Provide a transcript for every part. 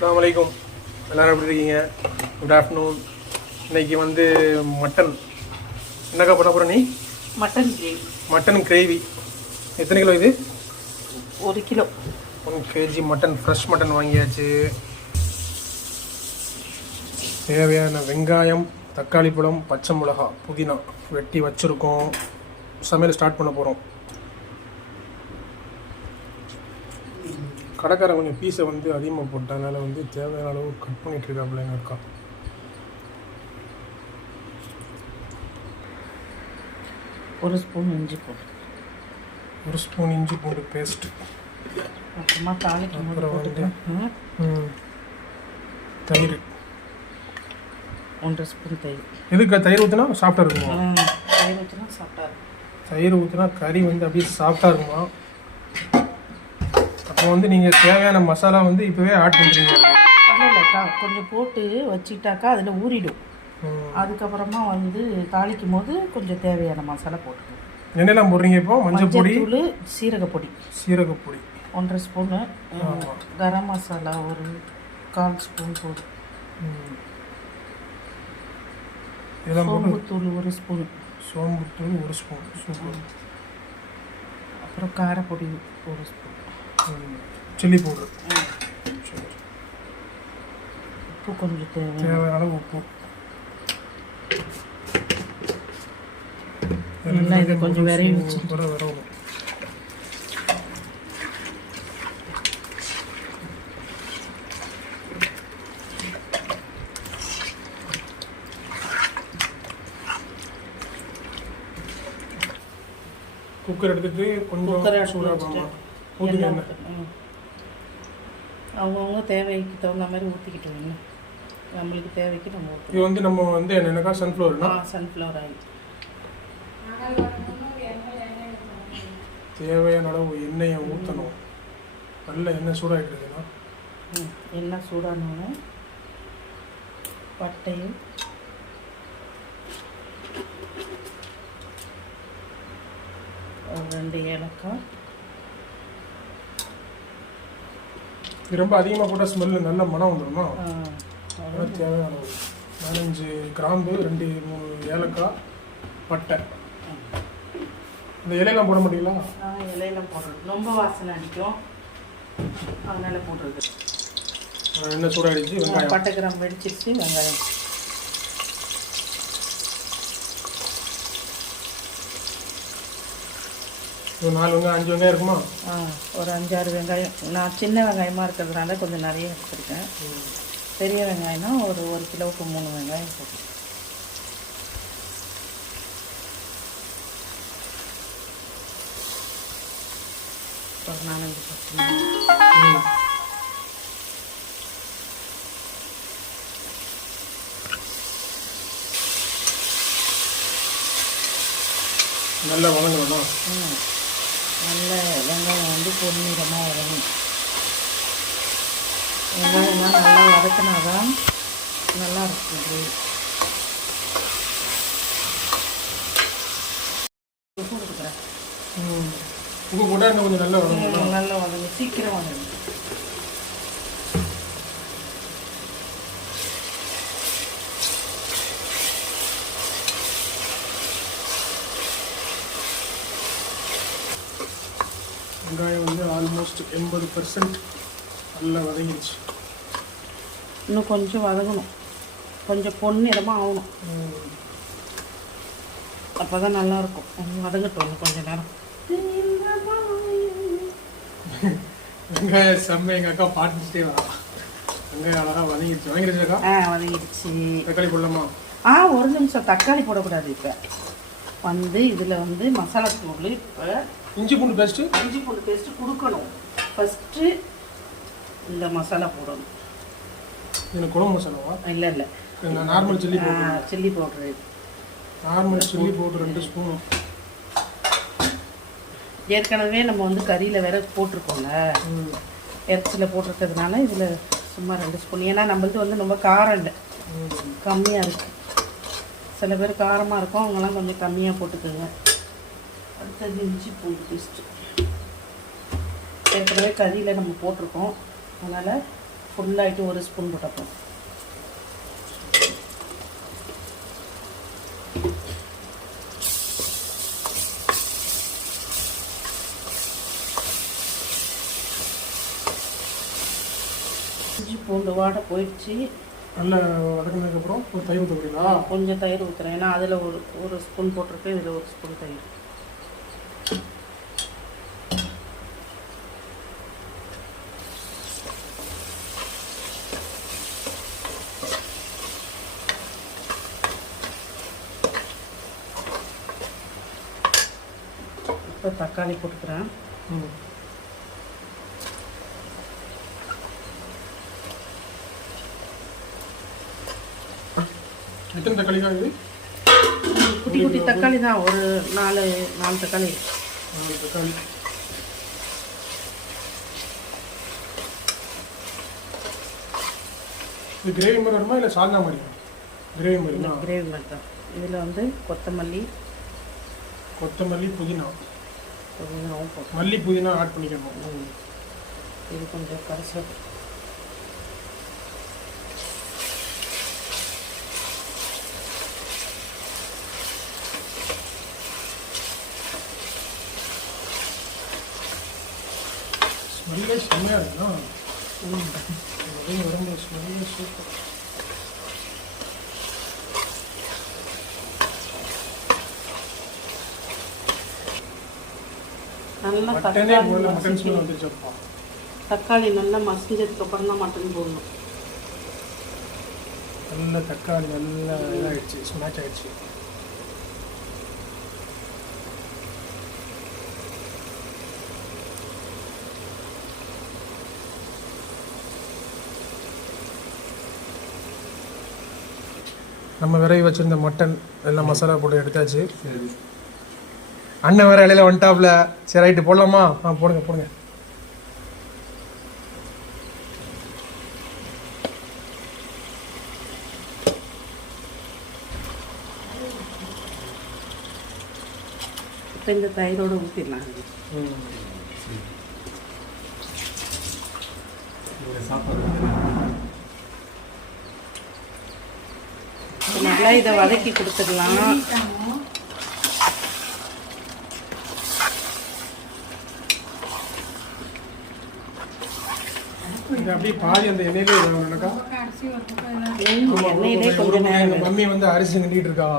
அஸ்ஸலாமு அலைக்கும். எல்லோரும் எப்படி இருக்கீங்க? Good afternoon. இன்றைக்கி வந்து மட்டன் என்னக்கா பண்ண போகிற நீ? Mutton gravy. எத்தனை கிலோ இது? 1 kilo. 1 kg mutton, fresh mutton வாங்கியாச்சு. தேவையான வெங்காயம், தக்காளி பழம், பச்சை மிளகா, புதினா வெட்டி வச்சுருக்கோம். சமையல் ஸ்டார்ட் பண்ண போகிறோம். கடைக்காரன் கொஞ்சம் பீஸை வந்து அதிகமாக போட்டதுனால வந்து தேவையான அளவு கட் பண்ணிட்டு இருக்காப்புல எங்கள் அக்கா. ஒரு ஸ்பூன் இஞ்சி போட்டு, 1 ஸ்பூன் இஞ்சி பூண்டு பேஸ்ட். அப்புறமா தாளிக்கும் போது வந்து தயிர், 1 ஸ்பூன் தயிர். எதுக்கு தயிர் ஊற்றினா சாஃப்டாக இருக்குமா? தயிர் ஊற்றினா சாஃப்டாக இருக்கும். தயிர் ஊற்றினா கறி வந்து அப்படியே சாஃப்டாக இருக்குமா? அப்போ வந்து நீங்கள் தேவையான மசாலா வந்து இப்போவே ஆட் பண்ணுறீங்க. இல்லைக்கா, கொஞ்சம் போட்டு வச்சுட்டாக்கா அதில் ஊறிடும். அதுக்கப்புறமா வந்து தாளிக்கும் போது கொஞ்சம் தேவையான மசாலா போட்டுக்கணும். என்னெல்லாம் போடுறீங்க இப்போ? மஞ்சள் பொடி, சீரகப்பொடி, 1.5 ஸ்பூனு, கரம் மசாலா ஒரு 1/4 ஸ்பூன் போடும், சோம்புத்தூள் 1 ஸ்பூன், சோம்புத்தூள் 1 ஸ்பூன், சூப்பர். அப்புறம் காரப்பொடி 1 ஸ்பூன், சில்லி பவுடர், உப்பு கொஞ்சம் தேவையான அளவு உப்பு. எல்லாம் இது கொஞ்சம் விரைவி வச்சு வரணும். குக்கர் எடுத்துட்டு கொஞ்சம் சூடாக அவங்கவுங்க தேவைக்கு தகுந்த மாதிரி ஊற்றிக்கிட்டோம். நம்மளுக்கு தேவைக்கு நம்ம ஊற்றணும். இது வந்து நம்ம வந்து என்னென்னக்கா சன்ஃப்ளவர்னா? Sunflower oil. தேவையான அளவு எண்ணெயை ஊற்றணும். நல்ல எண்ணெய் சூடாகிட்டுருக்குன்னா எண்ணெய் சூடானோன்னு பட்டையும் ஒரு 2 ஏலக்காய். இது ரொம்ப அதிகமாக போட்டால் ஸ்மெல்லு நல்ல மனம் வந்துடுமா? தேவையான அளவு 4-5 கிராம்பு, 2-3 ஏலக்காய், பட்டை. இந்த இலையெல்லாம் போட மாட்டீங்களா? இலையெல்லாம் போடுறது ரொம்ப வாசனை அடிக்கும், அதனால போடுறது. எண்ணெய் சூடாகிடுச்சு. வெங்காயம், பட்டை கிராம்பு வெடிச்சிருச்சு. வெங்காயம் ஒரு 4 வெங்காயம் 5 வெங்காயம் இருக்குமா? ஒரு 5-6 வெங்காயம். நான் சின்ன வெங்காயமாக இருக்கிறதுனால கொஞ்சம் நிறைய எடுத்துருக்கேன். பெரிய வெங்காயம்னா ஒரு 1 கிலோவுக்கு 3 வெங்காயம் போட்டு. ஒரு 4-5 பச்சை நல்லா வதங்கணும். நல்ல வெங்காயம் வந்து பொன்னிறமாக வதங்கணும். வெங்காயம்லாம் நல்லா வதக்கினாதான் நல்லா இருக்கும் கிரேவி. உப்பு கொடுக்குறேன். உப்பு போட்டால் இன்னும் கொஞ்சம் நல்லா வதங்கணும். நல்லா வதங்க, சீக்கிரம் வதங்க. வெங்காயம் வந்து ஆல்மோஸ்ட் 80% நல்லா வதங்கிடுச்சு. இன்னும் கொஞ்சம் வதங்கணும், கொஞ்சம் பொன்னிறமாக ஆகணும். அப்போ தான் நல்லாயிருக்கும். வதங்கட்டும் கொஞ்சம் நேரம். வெங்காயம் செம்ம. எங்கள் அக்கா பாட்டுட்டே வரா. வெங்காயம் அழகாக வதங்கிடுச்சு. வதங்கிடுச்சாக்கா? வதங்கிடுச்சு. தக்காளி போடலாமா? 1 நிமிஷம். தக்காளி போடக்கூடாது. இப்போ வந்து இதில் வந்து மசாலா தூள், இப்போ இஞ்சி பூண்டு பேஸ்ட்டு கொடுக்கணும். ஃபஸ்ட்டு இந்த மசாலா போடணும். எனக்கு குழம்பு மசாலாவா? இல்லை, normal chilli powder. Chilli powder, normal chilli powder 2 spoon. ஏற்கனவே நம்ம வந்து கறியில் வேற போட்டிருக்கோம்ல, இறைச்சியில் போட்டிருக்கிறதுனால இதில் சும்மா 2 ஸ்பூன். ஏன்னா நம்மளுக்கு வந்து ரொம்ப காரம் இல்லை, கம்மியாக இருக்குது. சில பேர் காரமாக இருக்கும், அவங்கெல்லாம் கொஞ்சம் கம்மியாக போட்டுக்கோங்க. அடுத்தது இஞ்சி பூண்டு பேஸ்ட்டு. ஏற்கனவே கறியில் நம்ம போட்டிருக்கோம், அதனால் ஃபுல்லாகிட்டு ஒரு ஸ்பூன் போட்டப்போம். இஞ்சி பூண்டு வாடை போயிடுச்சு. நல்லா வதக்கினதுக்கப்புறம் ஒரு தயிர் ஊற்றுறீங்களா? கொஞ்சம் தயிர் ஊற்றுறேன், ஏன்னா அதில் ஒரு ஸ்பூன் போட்டிருக்கேன், இதில் ஒரு ஸ்பூன் தயிர். இப்போ தக்காளி போட்டுக்கிறேன். எத்தனை தக்காளி தான் இது? குட்டி குட்டி தக்காளி தான், ஒரு நாலு தக்காளி. 4 தக்காளி. இது கிரேவி மாதிரி வருமா இல்லை சால்னா மாதிரியா? கிரேவி மாதிரி தான். கிரேவி மாதிரி தான். இதில் வந்து கொத்தமல்லி, புதினாவும் போட்டு மல்லி புதினா ஆட் பண்ணிக்கணும். இது கொஞ்சம் கரைசல். ஸ்மெல்லே செம்மையாக இருக்குண்ணா. வரும்போது ஸ்மெல்லே சூப்பர். நல்லா தக்காளி நல்லா மசிஞ்சதுக்கு அப்புறம் தான் மட்டன் போடணும். நல்ல தக்காளி நல்லா இதாகிடுச்சு, ஸ்மாஷ் ஆகிடுச்சு. நம்ம விரைவி வச்சுருந்த மட்டன் எல்லாம் மசாலா போட்டு எடுத்தாச்சு. அண்ணன் வேறு இலையில வந்துட்டாப்ல. சரி ரைட்டு போடலாமா? போடுங்க. இப்போ இந்த தயிரோடு ஊற்றிடலாம். நல்லா இதை வதக்கி கொடுத்துடலாம். அப்படியே பாதி அந்த எண்ணெயிலே எண்ணெயிலே கொஞ்சம் நேரம். மம்மி வந்து அரிசி கிண்டிட்டு இருக்கா.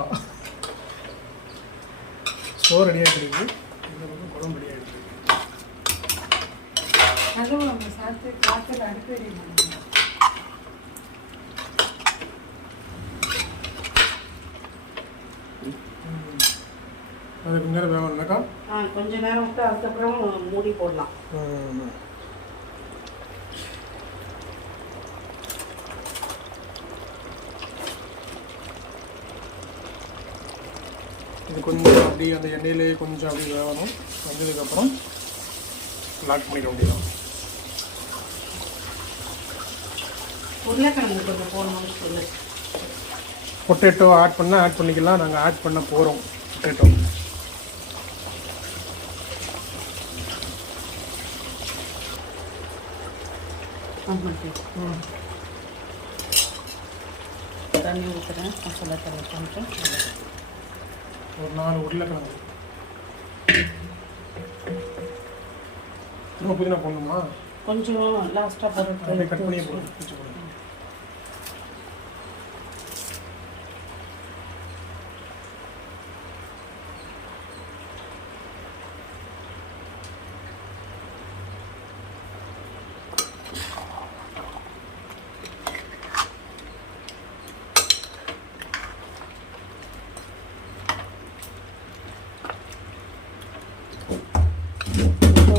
சோறு ரெடி ஆகிட்டு இருக்கு, இந்த பக்கம் குழம்பு ரெடி ஆகிட்டு இருக்கு. அது கொஞ்ச நேரம் வேகணும்னாக்கா கொஞ்ச நேரம் விட்டு அதுக்கப்புறம் மூடி போடலாம். இது கொஞ்சம் அப்படி அந்த எண்ணெயிலே கொஞ்சம் அப்படி வேகணும். வந்ததுக்கப்புறம் லாக் பண்ணிக்க முடியும். உருளைக்கிழங்கு கொஞ்சம் போடணும்னு சொல்லு. பொட்டேட்டோ ஆட் பண்ணால் ஆட் பண்ணிக்கலாம். நாங்கள் ஆட் பண்ண போகிறோம் பொட்டேட்டோ. தண்ணி ஊற்றுறேன், மசாலா தண்ணி பண்ணிட்டு ஒரு 4 உருளைக்கிழங்கு. திரும்ப புதினா போடணுமா? கொஞ்சம் லாஸ்ட்டாக போட்டு கட் பண்ணி போட்டு.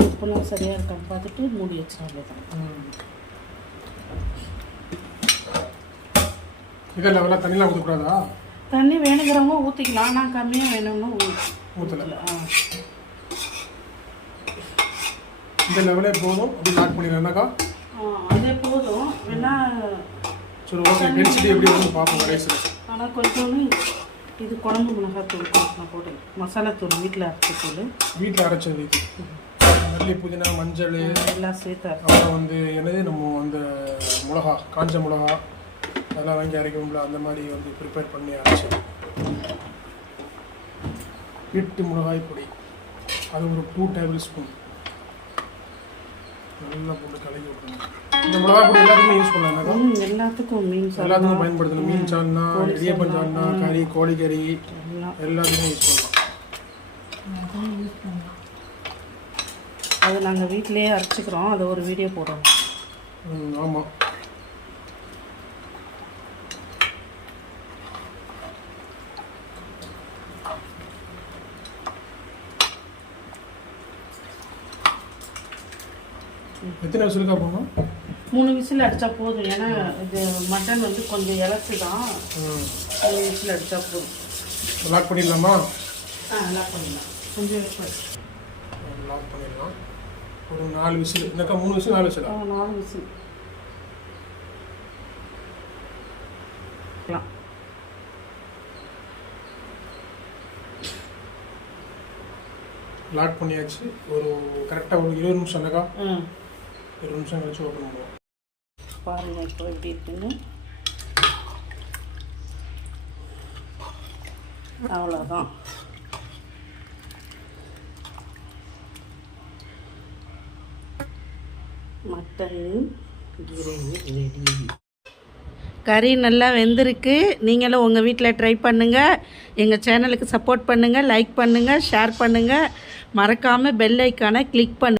உப்புலாம் சரியாக இருக்கான்னு பார்த்துட்டு மூடி வச்சிடலாம். இதில் லெவலாக தண்ணிலாம் ஊற்றக்கூடாதா? தண்ணி வேணுங்கிறவங்க ஊற்றிக்கலாம், நான் கம்மியாக வேணும்னு ஊற்றலை. இந்த லெவலே போதும். அப்படி லாக் பண்ணிடுறேன்னாக்கா அதே போதும். வேணா சரி ஓகே, டென்சிட்டி எப்படி வரும்னு பார்ப்போம் கடைசியில். ஆனால் கொஞ்சோன்னு இது குழம்பு மிளகாத்தூள் நான் போட்டேன், மசாலாத்தூள் வீட்டில் அரைச்ச தூள். வீட்டில் அரைச்சது இது. மல்லி புதினா மஞ்சள் எல்லாம் சேர்த்து அப்புறம் வந்து என்னது நம்ம அந்த மிளகா காஞ்ச மிளகா அதெல்லாம் வாங்கி அரைக்கணும்ல அந்த மாதிரி வந்து ப்ரிப்பேர் பண்ணி அரைச்சி வீட்டு மிளகாய் பொடி அது ஒரு 2 டேபிள் ஸ்பூன் நல்லா போட்டு கலக்கி விட்டுருங்க. இந்த மிளகாய் பொடி எல்லாத்துக்குமே யூஸ் பண்ணலாம்னாக்கா எல்லாத்துக்கும் மீன் எல்லாத்துக்கும் பயன்படுத்தணும். மீன் சால்னா இடியப்பன் சால்னா கறி கோழிக்கறி எல்லாத்துக்கும் யூஸ் பண்ணலாம். அது நாங்கள் வீட்டிலேயே அரைச்சிக்கிறோம். அதை ஒரு வீடியோ போடுறோம். ஆமாம். எத்தனை விசிலுக்கா போகணும்? 3 விசில் அடித்தா போதும். ஏன்னா இது மட்டன் வந்து கொஞ்சம் இலச்சு தான். 3 விசில் அடித்தா போதும். லாக் பண்ணிடலாமா? லாக் பண்ணிடலாம். கொஞ்சம் லாக் பண்ணிடலாம். ஒரு 4 விசில். என்னக்கா 3 விசில் 4 விசிலா? 4 விசில். லாக் பண்ணியாச்சு. ஒரு கரெக்டாக ஒரு 20 நிமிஷம் இல்லைக்கா? 20 நிமிஷம் கழிச்சு ஓப்பன் பண்ணுவோம். பாருங்கள் இப்போ எப்படி இருக்குன்னு. அவ்வளோதான். Mutton gravy ready. கறி நல்லா வெந்திருக்கு. நீங்களும் உங்கள் வீட்டில் ட்ரை பண்ணுங்கள். எங்கள் சேனலுக்கு சப்போர்ட் பண்ணுங்கள், லைக் பண்ணுங்கள், ஷேர் பண்ணுங்கள். மறக்காமல் பெல் ஐக்கானை கிளிக் பண்ணுங்கள்.